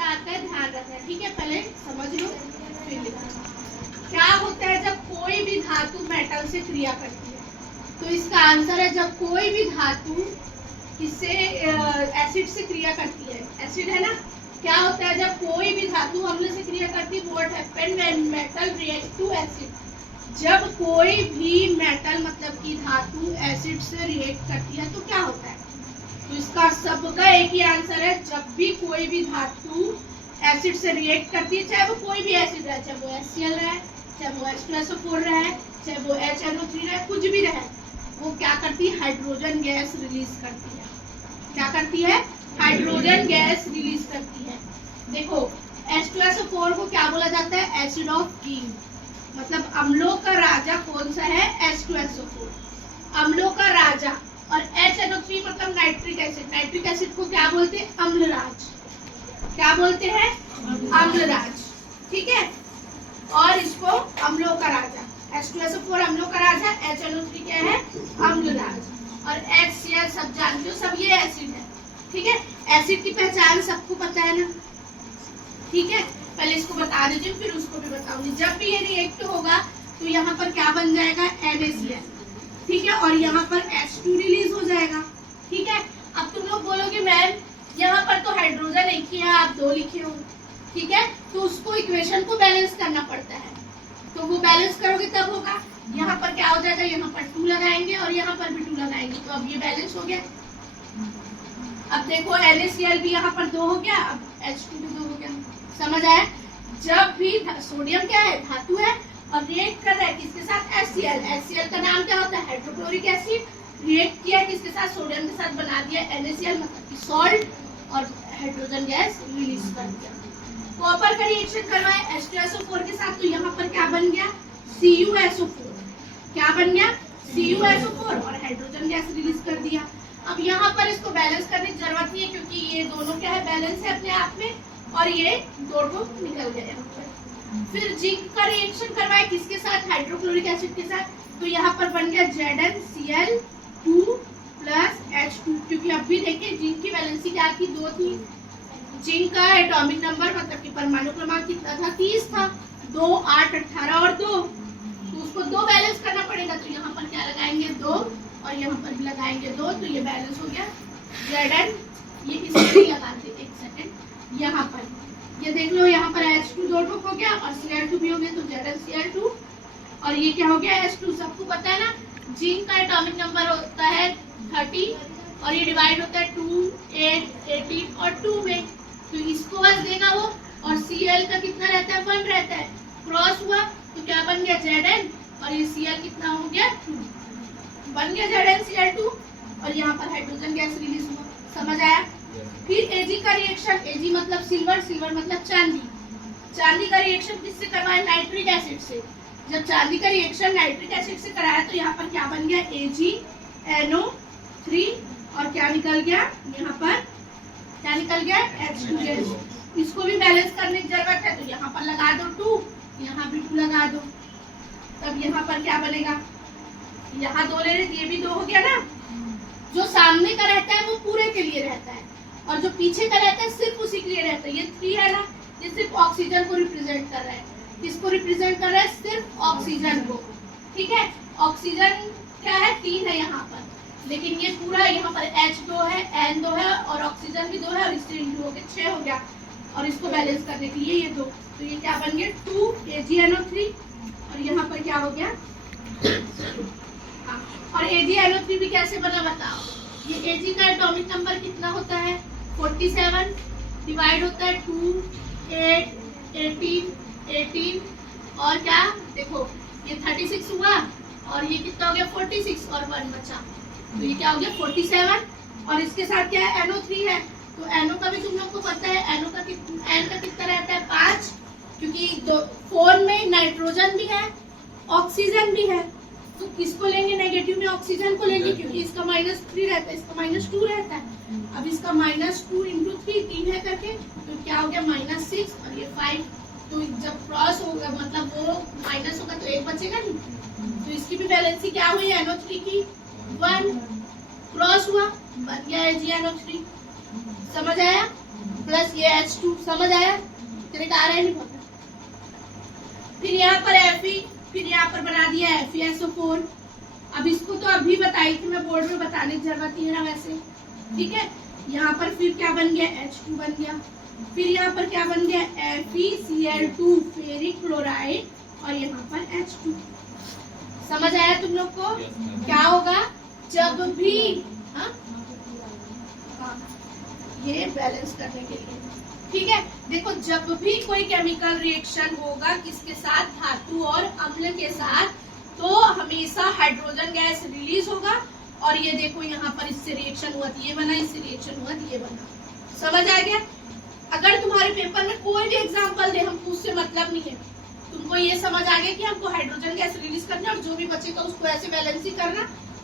कैसा आता है ध्यान रखना, ठीक है। पहले समझ लो फिर लिखो। क्या होता है जब कोई भी धातु मेटल से क्रिया करती है? तो इसका आंसर है जब कोई भी धातु किससे एसिड से क्रिया करती है। एसिड है ना। क्या होता है जब कोई भी धातु अम्ल से क्रिया करती है? What happen when metal react to acid? जब कोई भी मेटल मतलब कि धातु एसिड से रिएक्ट करती है तो क्या होता है? तो इसका सबका एक ही आंसर है, जब भी कोई भी धातु एसिड से रिएक्ट करती है, चाहे वो कोई भी एसिड रहे, चाहे वो HCl रहे, चाहे वो H2SO4 रहे, चाहे वो HNO3 रहे, कुछ भी रहे, वो क्या करती है? हाइड्रोजन गैस रिलीज करती है। क्या करती है? हाइड्रोजन गैस रिलीज करती है। देखो H2SO4 को क्या बोला जाता है? एसिड ऑफ किंग, मतलब अम्लों का राजा कौन सा है? H2SO4, अम्लों का राजा। और HNO3 मतलब नाइट्रिक एसिड। नाइट्रिक एसिड को क्या बोलते हैं? अम्लराज। क्या बोलते हैं? अम्लराज, ठीक है। और इसको अम्लों का राजा, H2SO4 अम्लों का राजा, HNO3 क्या है? अम्लराज। और HCl सब जानते हो, सब ये एसिड है, ठीक है। एसिड की पहचान सबको पता है ना, ठीक है। पहले इसको बता दीजिए फिर उसको भी बताऊंगी। जब भी ये रिएक्ट होगा तो यहाँ पर क्या बन जाएगा? NaCl, ठीक है। और यहाँ पर H2 रिलीज हो जाएगा, ठीक है। अब तुम लोग बोलोगे मैम यहाँ पर तो हाइड्रोजन एक ही है, आप 2 लिखे हो, ठीक है। तो उसको इक्वेशन को बैलेंस करना पड़ता है, तो वो बैलेंस करोगे तब होगा। यहाँ पर क्या हो जाएगा? यहाँ पर 2 लगाएंगे और यहाँ पर भी 2 लगाएंगे, तो अब ये बैलेंस हो गया। अब देखो NaCl भी यहाँ पर 2 हो गया, अब H2 भी 2 हो गया। समझ आया? जब भी सोडियम क्या है? धातु है और रिएक्ट कर रहा है किसके साथ? HCl। HCl का नाम क्या होता है? Hydrochloric acid. रिएक्ट किया किसके साथ? सोडियम के साथ, बना दिया NaCl मतलब कि सॉल्ट, और हाइड्रोजन गैस रिलीज कर दिया। कॉपर का रिएक्शन करवाए H2SO4 के साथ, तो यहाँ पर क्या बन गया? CuSO4। क्या बन गया? CuSO4 और हाइड्रोजन गैस रिलीज कर दिया। अब यहाँ पर इसको बैलेंस करने की जरूरत नहीं है, क्योंकि ये दोनों क्या है? बैलेंस है अपने आप में, और ये दोनों निकल गए यहाँ पर। फिर जिंक का रिएक्शन करवाए किसके साथ? हाइड्रोक्लोरिक एसिड के साथ, तो यहाँ पर बन गया ZnCl2 प्लस H2। क्योंकि अब भी देखिए जिंक की वैलेंसी क्या थी? 2 थी। जिंक का एटॉमिक नंबर मतलब कि परमाणु क्रमांक कितना था? 30 था। 2, 8, 18 और 2, तो उसको 2 बैलेंस करना पड़ेगा, तो यहाँ पर क्या लगाएंगे? 2, और यहाँ पर भी लगाएंगे 2, तो ये बैलेंस हो गया। Zn, ये इसमें लगाते, एक सेकेंड, यहाँ पर ये देख लो, यहाँ पर H2 2 ठोक हो गया और Cl2 भी हो गया, तो ZnCl2। और ये क्या हो गया? H2। सबको पता है ना जिंक का एटॉमिक नंबर होता है 30, और ये डिवाइड होता है 2, 8, 18 और 2 में, तो इसको बस देगा वो। और Cl का कितना रहता है? 1 रहता है। क्रॉस हुआ तो क्या बन गया? Zn, और ये Cl कितना हो गया? 2, बन गया ZnCl2, और यहाँ पर हाइड्रोजन गैस रिलीज हुआ। समझ आया? फिर Ag का रिएक्शन, Ag मतलब सिल्वर, सिल्वर मतलब चांदी। चांदी का रिएक्शन किससे करवाया? नाइट्रिक एसिड से। जब चांदी का रिएक्शन नाइट्रिक एसिड से कराया तो यहाँ पर क्या बन गया? AgNO3, और क्या निकल गया? यहाँ पर क्या निकल गया? H2 gas. इसको भी बैलेंस करने की जरूरत है, तो यहाँ पर लगा दो 2, यहाँ भी 2 लगा दो, तब यहाँ पर क्या बनेगा? यहाँ 2 ले रहे, ये भी 2 हो गया ना। जो सामने का रहता है वो पूरे के लिए रहता है, और जो पीछे का रहता है सिर्फ उसी के लिए रहता है। ये 3 है ना, ये सिर्फ ऑक्सीजन को रिप्रेजेंट कर रहा है। किसको रिप्रेजेंट कर रहा है? सिर्फ ऑक्सीजन को, ठीक है। ऑक्सीजन क्या है? 3 है यहाँ पर, लेकिन ये पूरा यहाँ पर H2 है, N2 है, और ऑक्सीजन भी 2 है, और इससे इंटू हो गया 6 हो गया। और इसको बैलेंस करने के लिए ये 2, तो ये क्या बन गया? 2 AgNO3, और यहाँ पर क्या हो गया? और AgNO3 भी कैसे बना बताओ? ये Ag का एटॉमिक नंबर कितना होता है? 47, डिवाइड होता है 2, 8, 18, 18, और क्या देखो ये 36 हुआ, और ये कितना हो गया? 46, और 1 बचा, तो ये क्या हो गया? 47। और इसके साथ क्या है? NO3 है, तो NO का भी तुम लोग को पता है। NO का N का कितना रहता है? 5, क्योंकि 4 में नाइट्रोजन भी है, ऑक्सीजन भी है, तो किसको लेंगे? नेगेटिव में ऑक्सीजन को लेंगे, क्योंकि इसका -3 रहता है, इसका -2 रहता है। अब इसका -2 × 3, 3 है करके, तो क्या हो गया? -6, और ये 5। तो जब क्रॉस होगा मतलब वो माइनस होगा तो 1 बचेगा नहीं, तो इसकी भी वैलेंसी क्या हुई? NO3 की 1, क्रॉस हुआ, बन गया AgNO3। समझ आया? प्लस ये H2, समझ आया? तेरे का आ रहा है नहीं बोलना। फिर यहाँ पर Fe, फिर यहाँ पर बना दिया FeSO4। अब इसको तो अभी बताई थी मैं, बोर्ड में बताने की जरूरत ही है ना वैसे, ठीक है। यहाँ पर फिर क्या बन गया, H2 बन गया। फिर यहाँ पर क्या बन गया, FeCl2 फेरिक क्लोराइड, और यहाँ पर H2। समझ आया तुम लोग को? क्या होगा जब भी, हाँ ये बैलेंस करने के लिए, ठीक है। देखो जब भी कोई केमिकल रिएक्शन होगा किसके साथ, धातु और अम्ल के साथ, तो हमेशा हाइड्रोजन गैस रिलीज होगा। और ये देखो यहाँ पर इससे रिएक्शन हुआ तो ये बना, इससे रिएक्शन हुआ तो ये बना। समझ आ गया? अगर तुम्हारे पेपर में कोई भी एग्जांपल दे, हमको उससे मतलब नहीं है, तुमको ये समझ आ गया कि हमको हाइड्रोजन गैस रिलीज करना और जो भी बचेगा उसको ऐसे बैलेंस ही करना,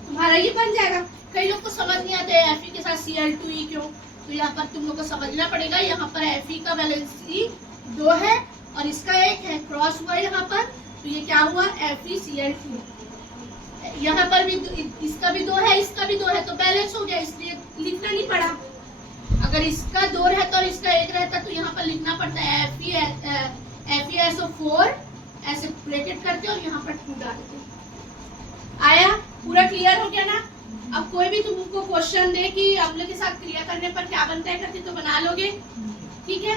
तुम्हारा ये बन जाएगा। कई लोग को समझ नहीं आता है Fe के साथ Cl2 क्यों, तो यहाँ पर तुम लोग को समझना पड़ेगा। यहाँ पर Fe का वैलेंसी 2 है और इसका 1 है, क्रॉस हुआ यहाँ पर, तो ये क्या हुआ, FeCl2। यहाँ पर भी इसका भी 2 है, इसका भी 2 है, तो बैलेंस हो गया, इसलिए लिखना नहीं पड़ा। अगर इसका 2 रहता और इसका 1 रहता तो यहाँ पर लिखना पड़ता है FeSO4 ऐसे ब्रैकेट करके और यहाँ पर 2 डालते। आया? पूरा क्लियर हो गया ना? अब कोई भी तुमको क्वेश्चन दे कि अम्ल के साथ क्रिया करने पर क्या बनता है करके, तो बना लोगे, ठीक है।